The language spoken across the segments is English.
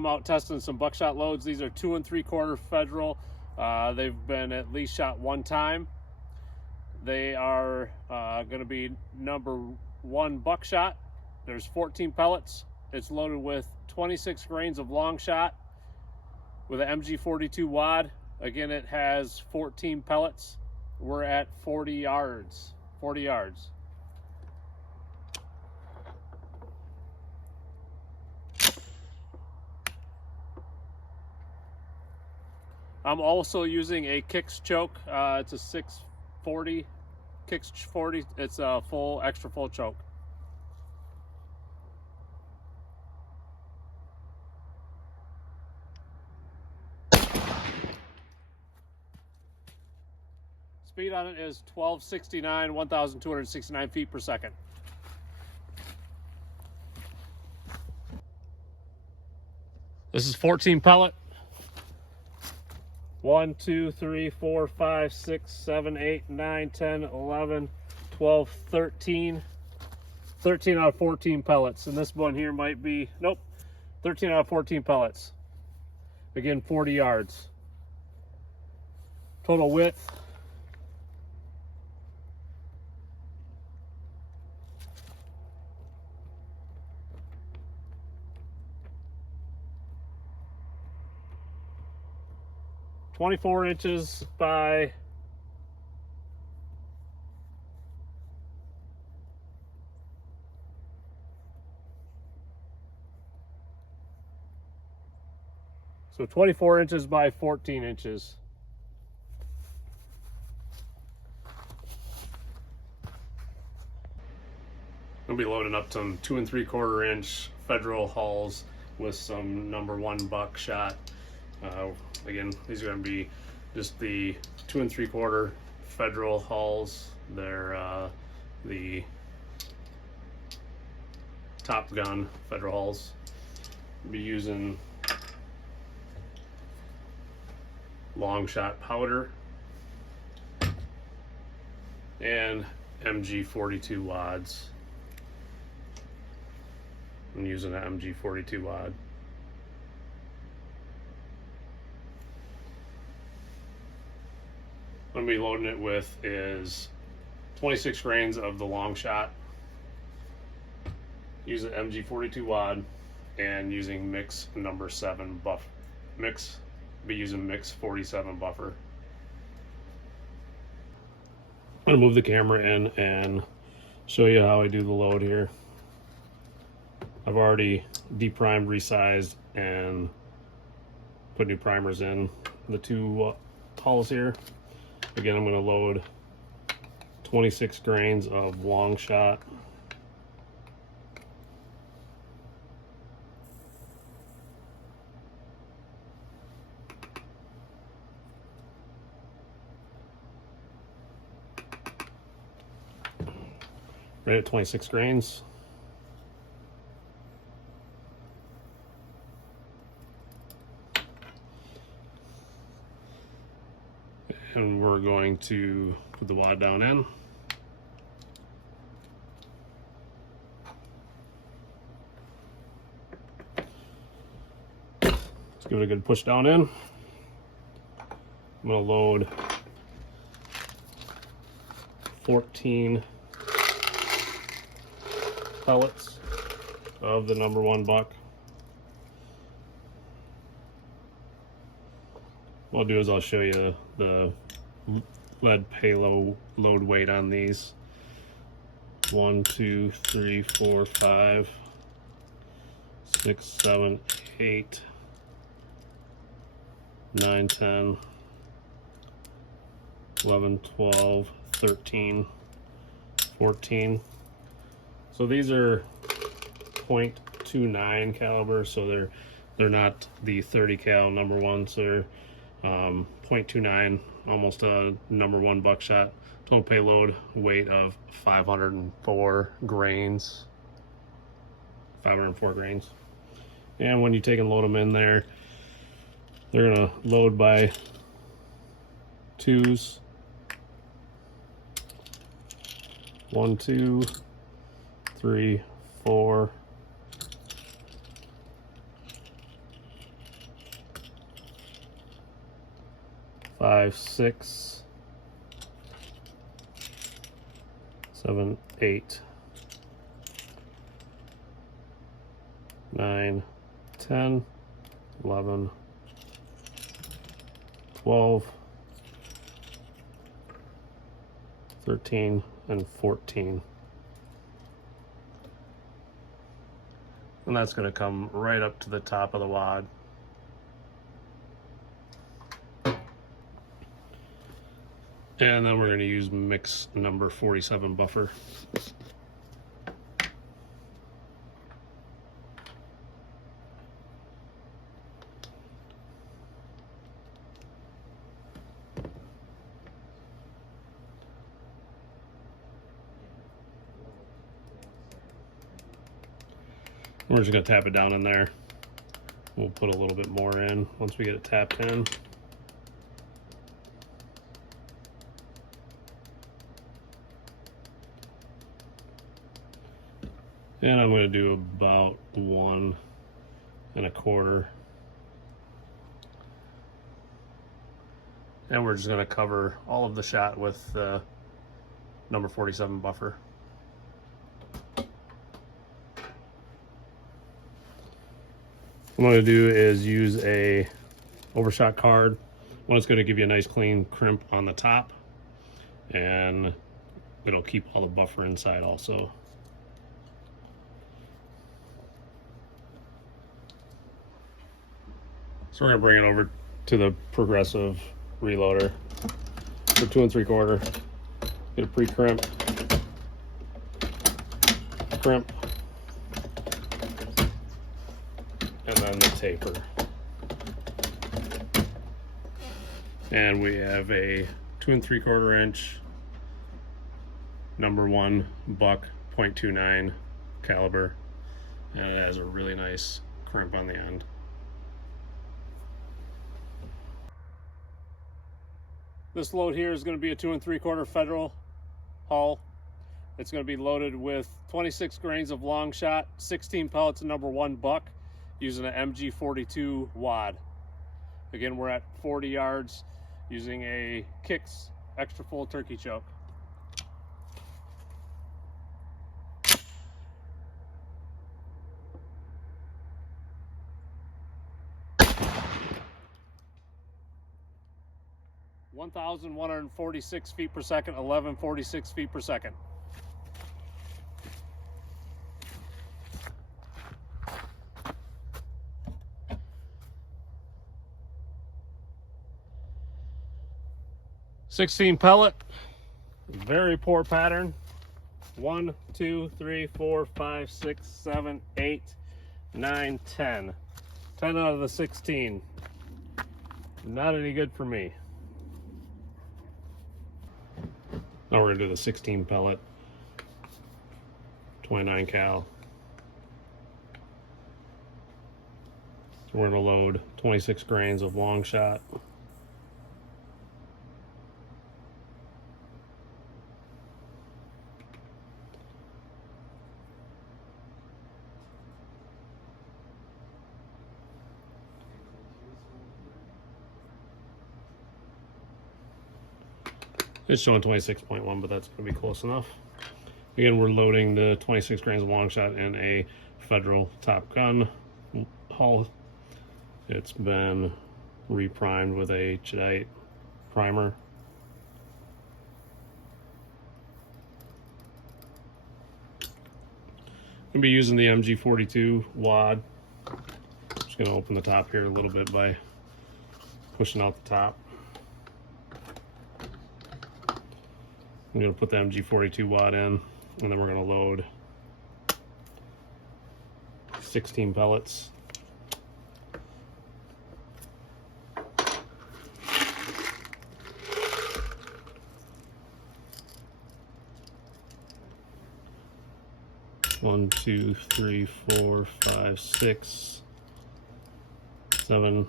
I'm out testing some buckshot loads. These are 2 3/4 Federal. They've been at least shot one time. They are going to be number 1 buckshot. There's 14 pellets. It's loaded with 26 grains of long shot with an MG42 wad. Again, it has 14 pellets. We're at 40 yards. 40 yards. I'm also using a Kicks choke. It's a 640 Kicks 40. It's a extra full choke. Speed on it is 1269, 1,269 feet per second. This is 14 pellet. 1, 2, 3, 4, 5, 6, 7, 8, 9, 10, 11, 12, 13. 13 out of 14 pellets. And this one here might be, nope, 13 out of 14 pellets. Again, 40 yards. Total width, .24 inches by 24 inches by 14 inches. I'll be loading up some 2 3/4 inch Federal hulls with some number 1 buckshot. Again, these are going to be just the 2 3/4 Federal hulls. They're the Top Gun Federal hulls. I'll be using long shot powder and MG42 wads. I'm using an MG42 wad. What I'm going to be loading it with is 26 grains of the long shot. Use an MG42 wad and using mix number 7 buff mix. Be using mix 47 buffer. I'm going to move the camera in and show you how I do the load here. I've already deprimed, resized, and put new primers in the 2 hulls here. Again, I'm going to load 26 grains of long shot. Right at 26 grains. And we're going to put the wad down in. Let's give it a good push down in. I'm going to load 14 pellets of the number 1 buck. What I'll do is I'll show you the lead payload load weight on these. 1, 2, 3, 4, 5, 6, 7, 8, 9, 10, 11, 12, 13, 14. So these are .29 caliber, so they're not the 30 cal number 1, so they're .29, almost a number 1 buckshot. Total payload weight of 504 grains. 504 grains. And when you take and load them in there, they're gonna load by 2s. 1, 2, 3, 4, 5, 6, 7, 8, 9, 10, 11, 12, 13, and 14. And that's going to come right up to the top of the wad. And then we're going to use mix number 47 buffer. We're just going to tap it down in there. We'll put a little bit more in once we get it tapped in. And I'm going to do about 1 1/4. And we're just going to cover all of the shot with the number 47 buffer. What I'm going to do is use a overshot card. One is going to give you a nice clean crimp on the top, and it'll keep all the buffer inside also. So we're going to bring it over to the progressive reloader for 2 3/4. Get a pre-crimp, crimp, and then the taper. And we have a 2 3/4 inch number 1 buck .29 caliber, and it has a really nice crimp on the end. This load here is going to be a 2 3/4 Federal hull. It's going to be loaded with 26 grains of long shot, 16 pellets of number 1 buck, using an MG42 wad. Again, we're at 40 yards using a Kicks extra full turkey choke. (1,146 feet per second, 1146 feet per second). (16 pellet), very poor pattern. 1, 2, 3, 4, 5, 6, 7, 8, 9, 10. 10 out of the 16. Not any good for me. Now we're going to do the 16 pellet, 29 cal. So we're going to load 26 grains of long shot. It's showing 26.1, but that's going to be close enough. Again, we're loading the 26 grains of long shot in a Federal Top Gun hull. It's been reprimed with a Jadeite primer. I'm going to be using the MG42 wad. Just going to open the top here a little bit by pushing out the top. I'm going to put the MG42 wad in, and then we're going to load 16 pellets. One, 2, 3, 4, 5, 6, 7,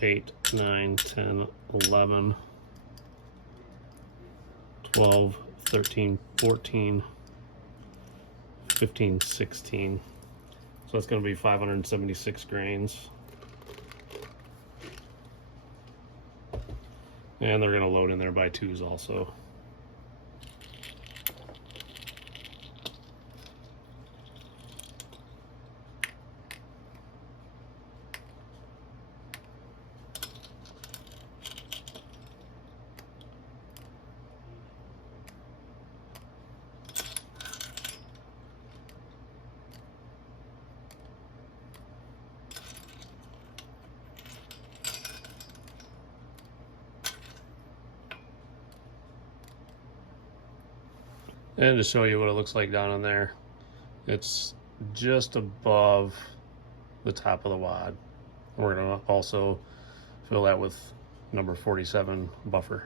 8, 9, 10, 11, 12, 13, 14, 15, 16. So that's going to be 576 grains. And they're going to load in there by 2s also. And to show you what it looks like down in there, it's just above the top of the wad. We're going to also fill that with number 47 buffer.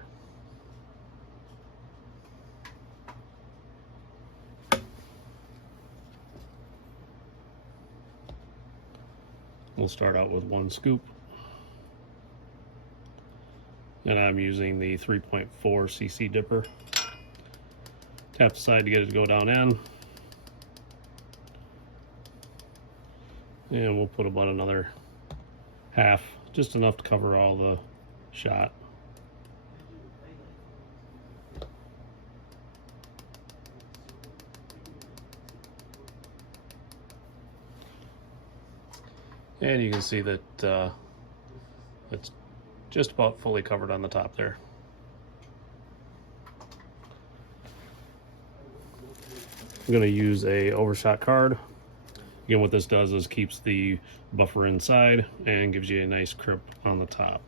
We'll start out with 1 scoop. And I'm using the 3.4 cc dipper. Tap the side to get it to go down in. And we'll put about another half, just enough to cover all the shot. And you can see that it's just about fully covered on the top there. I'm going to use a overshot card. Again, what this does is keeps the buffer inside and gives you a nice crimp on the top.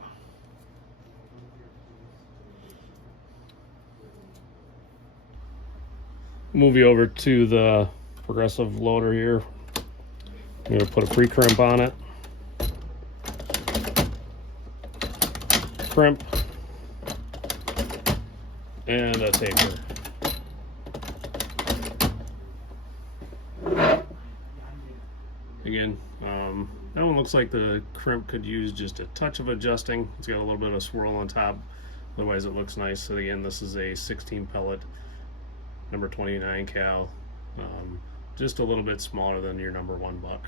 Move you over to the progressive loader here. I'm going to put a pre-crimp on it. Crimp and a taper. Again, that one looks like the crimp could use just a touch of adjusting. It's got a little bit of swirl on top, otherwise it looks nice. So again, this is a 16 pellet, number 29 cal, just a little bit smaller than your number 1 buck.